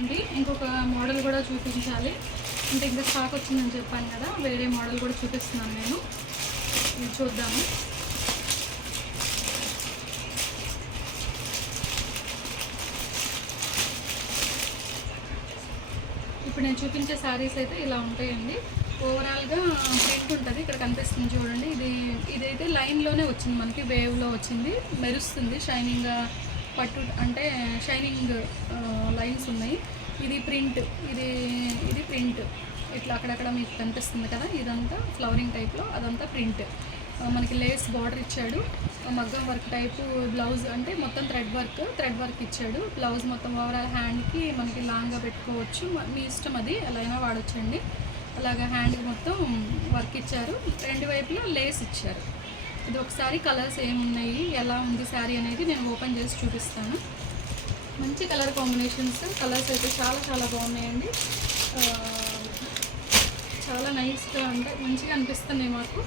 అయిపోయినాయండి. ఇంకొక మోడల్ కూడా చూపించాలి. అంటే ఇంకా స్టాక్ వచ్చిందని చెప్పాను కదా, వేరే మోడల్ కూడా చూపిస్తున్నాను నేను. ఇది చూద్దాము. ఇప్పుడు నేను చూపించే శారీస్ అయితే ఇలా ఉంటాయండి. ఓవరాల్గా ప్రింట్ ఉంటుంది, ఇక్కడ కనిపిస్తుంది చూడండి. ఇదైతే లైన్లోనే వచ్చింది, మనకి వేవ్లో వచ్చింది, మెరుస్తుంది, షైనింగ్గా పట్టు అంటే షైనింగ్ లైన్స్ ఉన్నాయి. ఇది ప్రింట్, ఇది ప్రింట్ ఇట్లా అక్కడక్కడ మీకు కనిపిస్తుంది కదా, ఇదంతా ఫ్లవరింగ్ టైప్లో, అదంతా ప్రింట్. మనకి లేస్ బార్డర్ ఇచ్చాడు, మగ్గం వర్క్ టైపు బ్లౌజ్, అంటే మొత్తం థ్రెడ్ వర్క్ ఇచ్చాడు. బ్లౌజ్ మొత్తం ఓవరాల్ హ్యాండ్కి మనకి లాంగ్గా పెట్టుకోవచ్చు, మీ ఇష్టం, అది ఎలా అయినా వాడొచ్చండి. అలాగా హ్యాండ్కి మొత్తం వర్క్ ఇచ్చారు, రెండు వైపులా లేస్ ఇచ్చారు. ఇది ఒకసారి కలర్స్ ఏమున్నాయి, ఎలా ఉంది శారీ అనేది నేను ఓపెన్ చేసి చూపిస్తాను. మంచి కలర్ కాంబినేషన్స్, కలర్స్ అయితే చాలా చాలా బాగున్నాయండి. చాలా నైస్గా అంటే మంచిగా అనిపిస్తున్నాయి మాకు.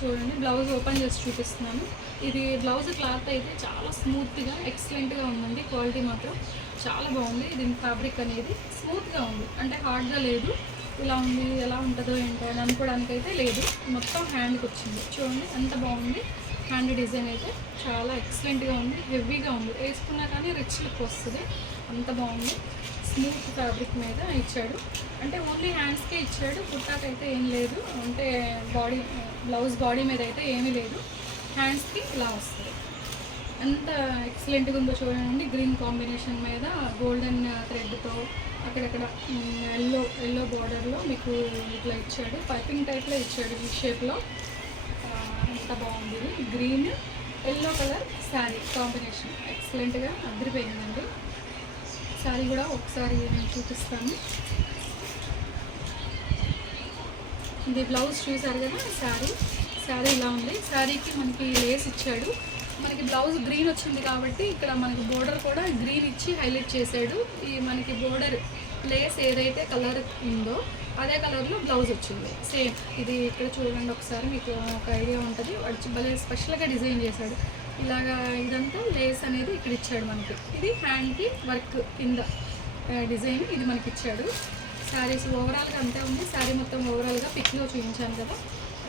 చూడండి, బ్లౌజ్ ఓపెన్ చేసి చూపిస్తున్నాను. ఇది బ్లౌజ్ క్లాత్ అయితే చాలా స్మూత్గా ఎక్సలెంట్గా ఉందండి, క్వాలిటీ మాత్రం చాలా బాగుంది. దీని ఫ్యాబ్రిక్ అనేది స్మూత్గా ఉంది, అంటే హార్డ్గా లేదు. ఇలా ఉంది, ఎలా ఉంటుందో ఏంటో అని అనుకోవడానికి అయితే లేదు, మొత్తం హ్యాండ్కి వచ్చింది. చూడండి ఎంత బాగుంది, హ్యాండ్ డిజైన్ అయితే చాలా ఎక్సలెంట్గా ఉంది, హెవీగా ఉంది, వేసుకున్నా కానీ రిచ్ లుక్ వస్తుంది, అంత బాగుంది. స్మూత్ ఫ్యాబ్రిక్ మీద ఇచ్చాడు, అంటే ఓన్లీ హ్యాండ్స్కే ఇచ్చాడు, కుట్టాకైతే ఏం లేదు, అంటే బ్లౌజ్ బాడీ మీద అయితే ఏమీ లేదు, హ్యాండ్స్కి ఇలా వస్తుంది. ఎంత ఎక్సలెంట్గా ఉందో చూడండి. గ్రీన్ కాంబినేషన్ మీద గోల్డెన్ థ్రెడ్తో అక్కడక్కడ ఎల్లో బార్డర్లో మీకు ఇట్లా ఇచ్చాడు, పైపింగ్ టైప్లో ఇచ్చాడు ఈ షేప్లో. ఎంత బాగుంది, green yellow colour sari combination ఎక్సలెంట్గా అదిరిపోయిందండి. శారీ కూడా ఒకసారి నేను చూపిస్తాను. ఇది బ్లౌజ్ చూసారు కదా, శారీ ఇలా ఉంది. శారీకి మనకి లేస్ ఇచ్చాడు, మనకి బ్లౌజ్ గ్రీన్ వచ్చింది కాబట్టి ఇక్కడ మనకి బోర్డర్ కూడా గ్రీన్ ఇచ్చి హైలైట్ చేశాడు. ఈ మనకి బోర్డర్ లేస్ ఏదైతే కలర్ ఉందో అదే కలర్లో బ్లౌజ్ వచ్చింది సేమ్. ఇది ఇక్కడ చూడండి ఒకసారి, మీకు ఒక ఐడియా ఉంటుంది. వాడు భలే స్పెషల్గా డిజైన్ చేశాడు. ఇలాగా ఇదంతా లేస్ అనేది ఇక్కడ ఇచ్చాడు మనకి. ఇది హ్యాండ్కి వర్క్ కింద డిజైన్ ఇది మనకి ఇచ్చాడు. శారీస్ ఓవరాల్గా అంతే ఉంది. శారీ మొత్తం ఓవరాల్గా పిక్లో చూపించాను కదా,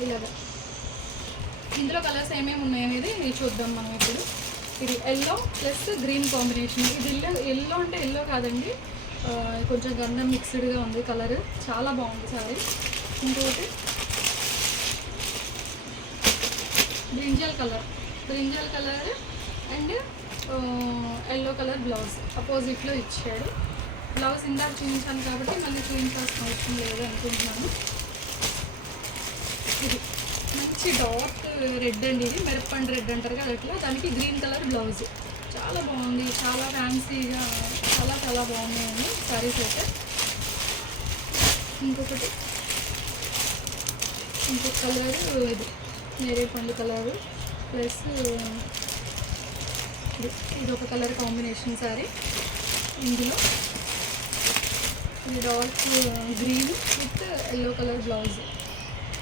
ఇలాగా. ఇందులో కలర్స్ ఏమేమి ఉన్నాయనేది చూద్దాం మనం ఇప్పుడు. ఇది ఎల్లో ప్లస్ గ్రీన్ కాంబినేషన్. ఇది ఎల్లో అంటే ఎల్లో కాదండి, కొంచెం గంధం మిక్స్డ్గా ఉంది కలర్, చాలా బాగుంది శారీ. ఇంకొకటి brinjal colour and yellow colour blouse అపోజిట్లో ఇచ్చాడు. బ్లౌజ్ ఇందాక చూపించాను కాబట్టి మళ్ళీ చూపించాల్సిన అవసరం లేదు అనుకుంటున్నాను. ఇది మంచి డార్క్ రెడ్ అండి, ఇది మిరప్పండు రెడ్ అంటారు కదా అట్లా, దానికి గ్రీన్ కలర్ బ్లౌజ్. చాలా బాగుంది, చాలా ఫ్యాన్సీగా, చాలా చాలా బాగున్నాయండి శారీస్ అయితే. ఇంకొక కలర్ ఇది నేరేడు పండు కలరు ప్లస్ ఇది ఒక కలర్ కాంబినేషన్ శారీ. ఇందులో ఇది dark green with yellow colour blouse.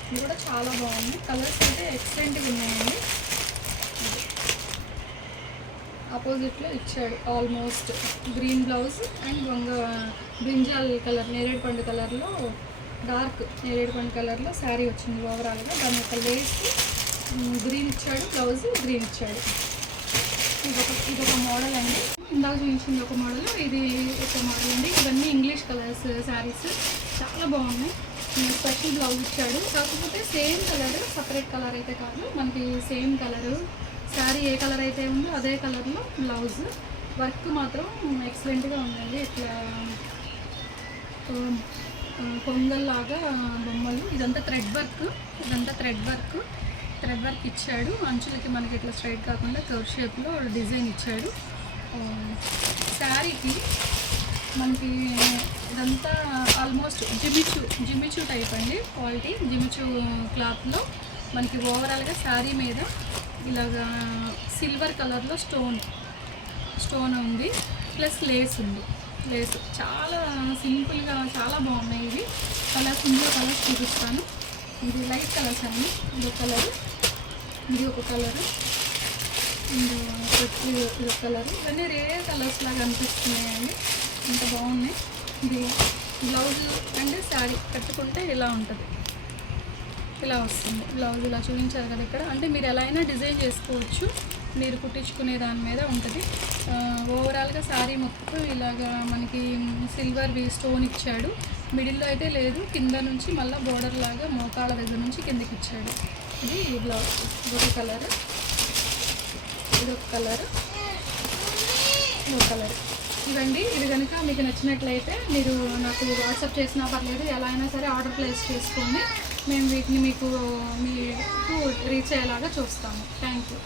ఇది కూడా చాలా బాగుంది, కలర్స్ అయితే ఎక్సలెంట్గా ఉన్నాయండి. ఆపోజిట్లో ఇచ్చాడు almost green blouse and brinjal colour నేరేడు పండు కలర్లో, డార్క్ నేరేడు పండు కలర్లో శారీ వచ్చింది ఓవరాల్గా. దాని యొక్క లేస్ గ్రీన్ ఇచ్చాడు, బ్లౌజ్ గ్రీన్ ఇచ్చాడు. ఇదొక మోడల్ అండి. ఇందాక చూపించింది ఒక మోడల్, ఇది ఒక మోడల్ అండి. ఇవన్నీ ఇంగ్లీష్ కలర్స్ శారీస్, చాలా బాగున్నాయి. స్పెషల్ బ్లౌజ్ ఇచ్చాడు, కాకపోతే సేమ్ కలర్, సపరేట్ కలర్ అయితే కాదు, మనకి సేమ్ కలరు. శారీ ఏ కలర్ అయితే ఉందో అదే కలర్లో బ్లౌజ్. వర్క్ మాత్రం ఎక్సలెంట్గా ఉందండి. ఇట్లా కొంగల్లాగా బొమ్మలు, ఇదంతా థ్రెడ్ వర్క్ ఇచ్చాడు. అంచులకి మనకి ఇట్లా స్ట్రైట్ కాకుండా కర్వ్ షేప్లో డిజైన్ ఇచ్చాడు. శారీకి మనకి ఇదంతా ఆల్మోస్ట్ జిమిచూ టైప్ అండి, క్వాలిటీ జిమిచూ క్లాత్లో మనకి ఓవరాల్గా శారీ మీద ఇలాగా సిల్వర్ కలర్లో స్టోన్ ఉంది, ప్లస్ లేస్ ఉంది. చాలా సింపుల్గా చాలా బాగున్నాయి ఇవి. కలర్స్ ఇందులో కలర్స్ చూపిస్తాను. ఇది లైట్ కలర్స్ అండి, ఇదొక కలరు, ఇది ఒక కలరు, ఇది ఒక కలరు. ఇవన్నీ రేర్ కలర్స్ లాగా అనిపిస్తున్నాయండి. ఇంత బాగున్నాయి. ఇది బ్లౌజ్ అండ్ శారీ కట్టుకుంటే ఇలా ఉంటుంది, ఇలా వస్తుంది బ్లౌజ్. ఇలా చూపించారు కదా ఇక్కడ, అంటే మీరు ఎలా అయినా డిజైన్ చేసుకోవచ్చు, మీరు కుట్టించుకునే దాని మీద ఉంటుంది. ఓవరాల్గా శారీ మొత్తం ఇలాగా మనకి సిల్వర్వి స్టోన్ ఇచ్చాడు, మిడిల్లో అయితే లేదు, కింద నుంచి మళ్ళీ బోర్డర్ లాగా మోకాళ్ళ దగ్గర నుంచి కిందకి ఇచ్చాడు. ఇది బ్లౌజ్ ఒక కలర్, ఇది ఒక కలర్, ఒక కలర్. ఇవండి. ఇది కనుక మీకు నచ్చినట్లయితే మీరు నాకు వాట్సాప్ చేసినా పర్లేదు, ఎలా అయినా సరే ఆర్డర్ ప్లేస్ చేసుకోండి. మేము వీటిని మీకు రీచ్ అయ్యేలాగా చూస్తాము. Thank you.